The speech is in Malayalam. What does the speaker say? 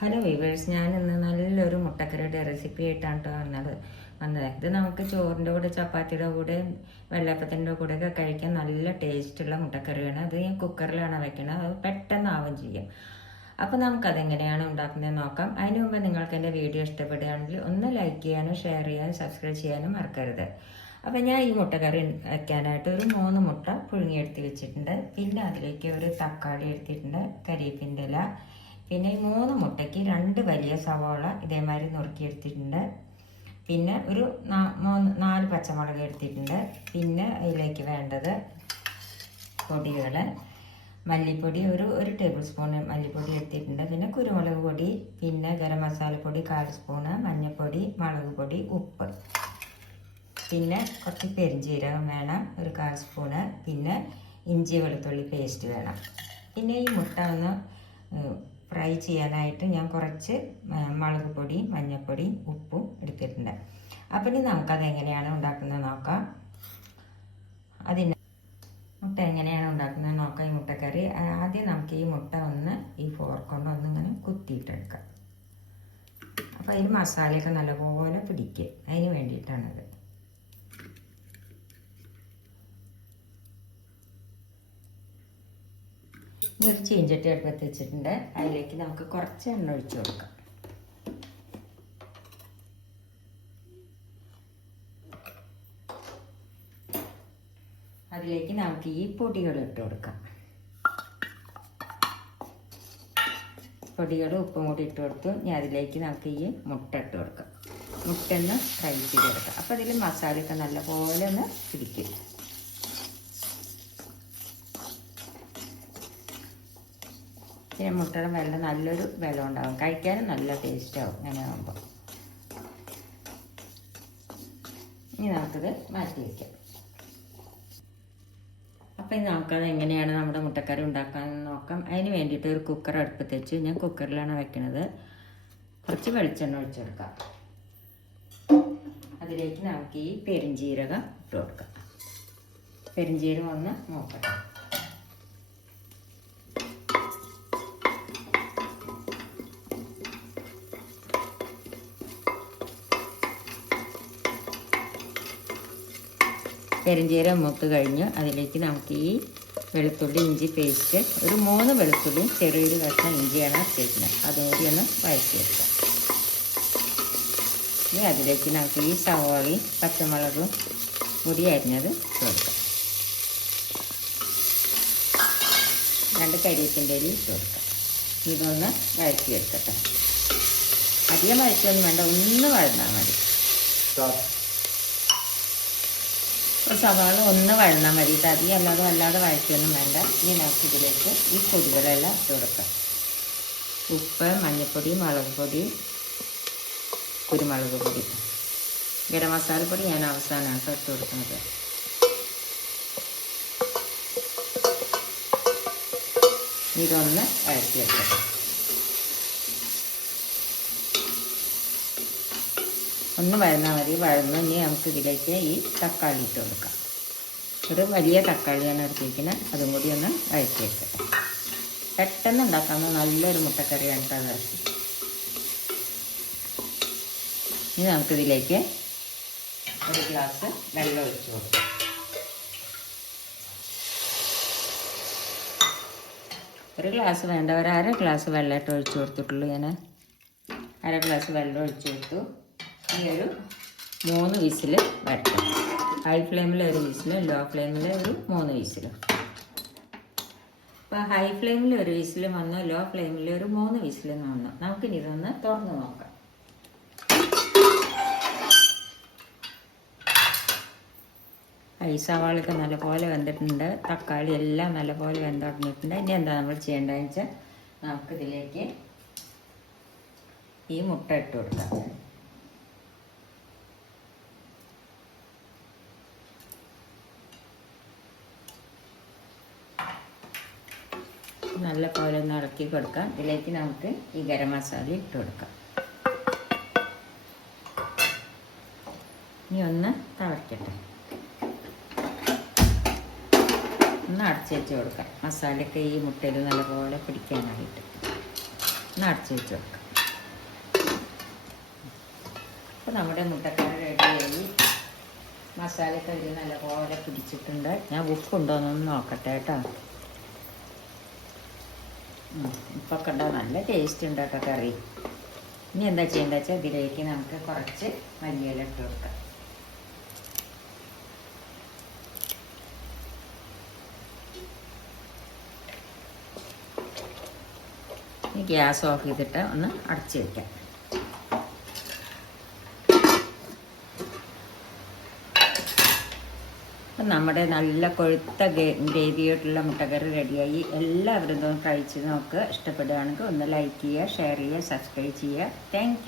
ഹലോ വീവേഴ്സ് ഞാൻ ഇന്ന് നല്ലൊരു മുട്ടക്കറിയുടെ റെസിപ്പി ആയിട്ടാണ് കേട്ടോ വന്നത്. വന്നത്. ഇത് നമുക്ക് ചോറിന്റെ കൂടെ ചപ്പാത്തിയുടെ കൂടെ വെള്ളപ്പത്തിന്റെ കൂടെ ഒക്കെ കഴിക്കാൻ നല്ല ടേസ്റ്റുള്ള മുട്ടക്കറിയാണ്. അത് ഞാൻ കുക്കറിലാണ് വെക്കുന്നത്. അത് പെട്ടെന്ന് ആവും ചെയ്യും അപ്പോൾ നമുക്കതെങ്ങനെയാണ് ഉണ്ടാക്കുന്നത് നോക്കാം. അതിന് മുമ്പ് നിങ്ങൾക്ക് എന്റെ വീഡിയോ ഇഷ്ടപ്പെടുകയാണെങ്കിൽ ഒന്ന് ലൈക്ക് ചെയ്യാനും ഷെയർ ചെയ്യാനും സബ്സ്ക്രൈബ് ചെയ്യാനും മറക്കരുത്. അപ്പോൾ ഞാൻ ഈ മുട്ടക്കറി വയ്ക്കാനായിട്ട് ഒരു മൂന്ന് മുട്ട പുഴുങ്ങിയെടുത്ത് വെച്ചിട്ടുണ്ട്. പിന്നെ അതിലേക്ക് ഒരു തക്കാളി എടുത്തിട്ടുണ്ട്. കരിവേപ്പിന്റെ ഇല പിന്നെ ഈ മൂന്ന് മുട്ടയ്ക്ക് രണ്ട് വലിയ സവാള ഇതേമാതിരി നുറുക്കിയെടുത്തിട്ടുണ്ട്. പിന്നെ ഒരു മൂന്ന് നാല് പച്ചമുളക് എടുത്തിട്ടുണ്ട്. പിന്നെ അതിലേക്ക് വേണ്ടത് പൊടികൾ. മല്ലിപ്പൊടി ഒരു ഒരു ടേബിൾ സ്പൂൺ മല്ലിപ്പൊടി എടുത്തിട്ടുണ്ട്. പിന്നെ കുരുമുളക് പൊടി പിന്നെ ഗരം മസാലപ്പൊടി കാൽ സ്പൂണ് മഞ്ഞൾപ്പൊടി മുളക് പൊടി ഉപ്പ്. പിന്നെ കുറച്ച് പെരിഞ്ജീരകം വേണം ഒരു കാൽ സ്പൂണ് പിന്നെ ഇഞ്ചി വെളുത്തുള്ളി പേസ്റ്റ് വേണം. പിന്നെ ഈ മുട്ട ഒന്ന് ഫ്രൈ ചെയ്യാനായിട്ട് ഞാൻ കുറച്ച് മുളക് പൊടിയും മഞ്ഞൾപ്പൊടി ഉപ്പും എടുത്തിട്ടുണ്ട്. അപ്പം ഇനി നമുക്കത് എങ്ങനെയാണ് ഉണ്ടാക്കുന്നത് നോക്കാം. അതിന് മുട്ട എങ്ങനെയാണ് ഉണ്ടാക്കുന്നത് നോക്കാം ഈ മുട്ടക്കറി. ആദ്യം നമുക്ക് ഈ മുട്ട ഒന്ന് ഈ ഫോർക്കൊണ്ട് ഒന്ന് ഇങ്ങനെ കുത്തിയിട്ടെടുക്കാം. അപ്പോൾ അതിൽ മസാലയൊക്കെ നല്ലപോലെ പിടിക്കുക അതിന് വേണ്ടിയിട്ടാണത്. ഇനി ഒരു ചീഞ്ചട്ടി അടുപ്പത്ത് വെച്ചിട്ടുണ്ട്. അതിലേക്ക് നമുക്ക് കുറച്ച് എണ്ണ ഒഴിച്ചു കൊടുക്കാം. അതിലേക്ക് നമുക്ക് ഈ പൊടികൾ ഇട്ട് കൊടുക്കാം. പൊടികളും ഉപ്പും കൂടി ഇട്ട് കൊടുത്തു. ഇനി അതിലേക്ക് നമുക്ക് ഈ മുട്ട ഇട്ട് കൊടുക്കാം. മുട്ട ഒന്ന് ഫ്രൈ ചെയ്ത് കൊടുക്കാം അപ്പോൾ അതിൽ മസാലയൊക്കെ നല്ലപോലെ ഒന്ന് പിടിക്കും. പിന്നെ മുട്ടയുടെ വെള്ളം നല്ലൊരു വെള്ളം ഉണ്ടാകും കഴിക്കാനും നല്ല ടേസ്റ്റ് ആവും. ഇങ്ങനെ ആകുമ്പോൾ ഇനി നമുക്കിത് മാറ്റി വയ്ക്കാം അപ്പോൾ ഇനി നമുക്കത് എങ്ങനെയാണ് നമ്മുടെ മുട്ടക്കറി ഉണ്ടാക്കാമെന്ന് നോക്കാം. അതിന് വേണ്ടിയിട്ട് ഒരു കുക്കർ അടുപ്പത്ത് വെച്ച് ഞാൻ കുക്കറിലാണ് വെക്കുന്നത് കുറച്ച് വെളിച്ചെണ്ണ ഒഴിച്ചെടുക്കാം. അതിലേക്ക് നമുക്ക് ഈ പെരിഞ്ജീരകം ഇട്ട് കൊടുക്കാം. പെരിഞ്ജീരകം ഒന്ന് നോക്കട്ടെ പെരിഞ്ചീരം മൂത്ത് കഴിഞ്ഞ് അതിലേക്ക് നമുക്ക് ഈ വെളുത്തുള്ളി ഇഞ്ചി പേസ്റ്റ് ഒരു മൂന്ന് വെളുത്തുള്ളി ചെറിയൊരു കഷ്ണം ഇഞ്ചിയാണ് ചേർക്കുന്നത് അതുകൂടി ഒന്ന് വഴറ്റിയെടുക്കാം ഇനി അതിലേക്ക് നമുക്ക് ഈ സവാളയും പച്ചമുളകും കൂടി അരിഞ്ഞത് ചേർക്കാം. രണ്ട് കരിയത്തിന്റെ ഇല ചേർക്കാം. ഇതൊന്ന് വഴറ്റി വെക്കട്ടെ അധികം വഴറ്റൊന്നും വേണ്ട ഒന്ന് വഴന്നാൽ മതി. സവാള ഒന്ന് വഴന്നാൽ മതി. തതി അല്ലാതെ വല്ലാതെ വഴറ്റിയൊന്നും വേണ്ട. ഇനി നമുക്ക് ഇതിലേക്ക് ഈ പൊടികളെല്ലാം ഇട്ട് കൊടുക്കാം. ഉപ്പ് മഞ്ഞൾപ്പൊടി മുളക് പൊടി കുരുമുളക് പൊടി. ഗരം മസാലപ്പൊടി ഞാൻ അവസാനമാണ് കേട്ടോ ഇട്ട് കൊടുക്കുന്നത്. ഇതൊന്ന് വഴറ്റിയെടുക്കാം. ഒന്ന് വഴന്നാൽ മതി. വഴന്ന് ഇനി നമുക്ക് ഇതിലേക്ക് ഈ തക്കാളി ഇട്ട് കൊടുക്കാം. ഒരു വലിയ തക്കാളിയാണ് എടുത്തിരിക്കുന്നത്. അതും കൂടി ഒന്ന് വഴറ്റി വെക്കാം പെട്ടെന്ന് ഉണ്ടാക്കാവുന്ന നല്ലൊരു മുട്ടക്കറിയാണ് കേട്ടോ അത്. ഇനി നമുക്കിതിലേക്ക് ഒരു ഗ്ലാസ് വെള്ളം ഒഴിച്ച് കൊടുക്കാം. ഒരു ഗ്ലാസ് വേണ്ട ഒരു അര ഗ്ലാസ് വെള്ളമായിട്ട് ഒഴിച്ച് കൊടുത്തിട്ടുള്ളൂ ഞാൻ അര ഗ്ലാസ് വെള്ളം ഒഴിച്ച് കൊടുത്തു. ഈ ഒരു മൂന്ന് വിസിൽ വരട്ടെ ഹൈ ഫ്ലെയിമിൽ ഒരു വിസിൽ ലോ ഫ്ലെയിമിൽ ഒരു മൂന്ന് വിസിൽ അപ്പോൾ ഹൈ ഫ്ലെയിമിൽ ഒരു വിസിൽ വന്നു ലോ ഫ്ലെയിമിൽ ഒരു മൂന്ന് വിസിൽ വന്നു. നമുക്കിനി ഇതൊന്ന് തുറന്ന് നോക്കാം. ഈ സവാളൊക്കെ നല്ലപോലെ വെന്തിട്ടുണ്ട്. തക്കാളി എല്ലാം നല്ലപോലെ വെന്ത് തുടങ്ങിയിട്ടുണ്ട്. ഇനി എന്താ നമ്മൾ ചെയ്യേണ്ടതെന്ന് വെച്ചാൽ നമുക്കിതിലേക്ക് ഈ മുട്ട ഇട്ട് കൊടുക്കാം. നല്ല പോലെ ഒന്ന് ഇറക്കി കൊടുക്കാം. ഇതിലേക്ക് നമുക്ക് ഈ ഗരം മസാല ഇട്ട് കൊടുക്കാം. ഇനി ഒന്ന് തളയ്ക്കട്ടെ ഒന്ന് അടച്ചു വെച്ച് കൊടുക്കാം. മസാലയൊക്കെ ഈ മുട്ടയിൽ നല്ലപോലെ പിടിക്കാനായിട്ട്. ഒന്ന് അടച്ചു വെച്ച് കൊടുക്കാം. അപ്പോൾ നമ്മുടെ മുട്ടക്കറി റെഡിയായി. മസാലയൊക്കെ ഇതിൽ നല്ലപോലെ പിടിച്ചിട്ടുണ്ട്. ഞാൻ ഉപ്പുണ്ടോ എന്നൊന്ന് നോക്കട്ടെ കേട്ടോ. ഇപ്പം കണ്ടോ നല്ല ടേസ്റ്റ് ഉണ്ട് കറി. ഇനി എന്താ ചെയ്യേണ്ടത് വെച്ചാൽ ഇതിലേക്ക് നമുക്ക് കുറച്ച് മല്ലിയില ഇട്ട് കൊടുക്കാം. ഗ്യാസ് ഓഫ് ചെയ്തിട്ട് ഒന്ന് അടച്ച് വയ്ക്കാം അപ്പം നമ്മുടെ നല്ല കൊഴുത്ത ഗ്രേവിയായിട്ടുള്ള മുട്ടക്കറി റെഡിയായി. എല്ലാവരും ഇതൊന്ന് കഴിച്ച് നോക്കുക ഇഷ്ടപ്പെടുകയാണെങ്കിൽ ഒന്ന് ലൈക്ക് ചെയ്യുക ഷെയർ ചെയ്യുക സബ്സ്ക്രൈബ് ചെയ്യുക. താങ്ക്